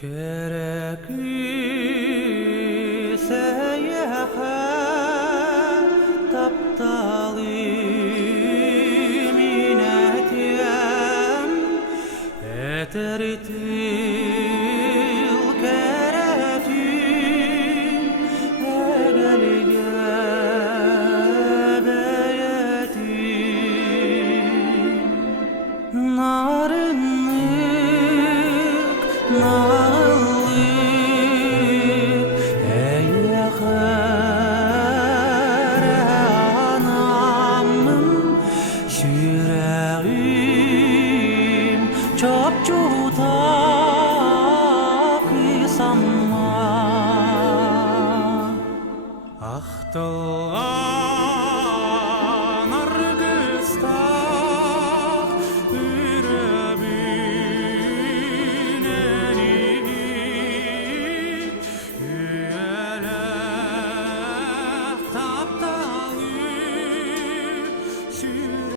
Kerekli seyahat taptalı minetiyem eteritil keretin edelge beyetin narınlık çok cutak sanma. Ah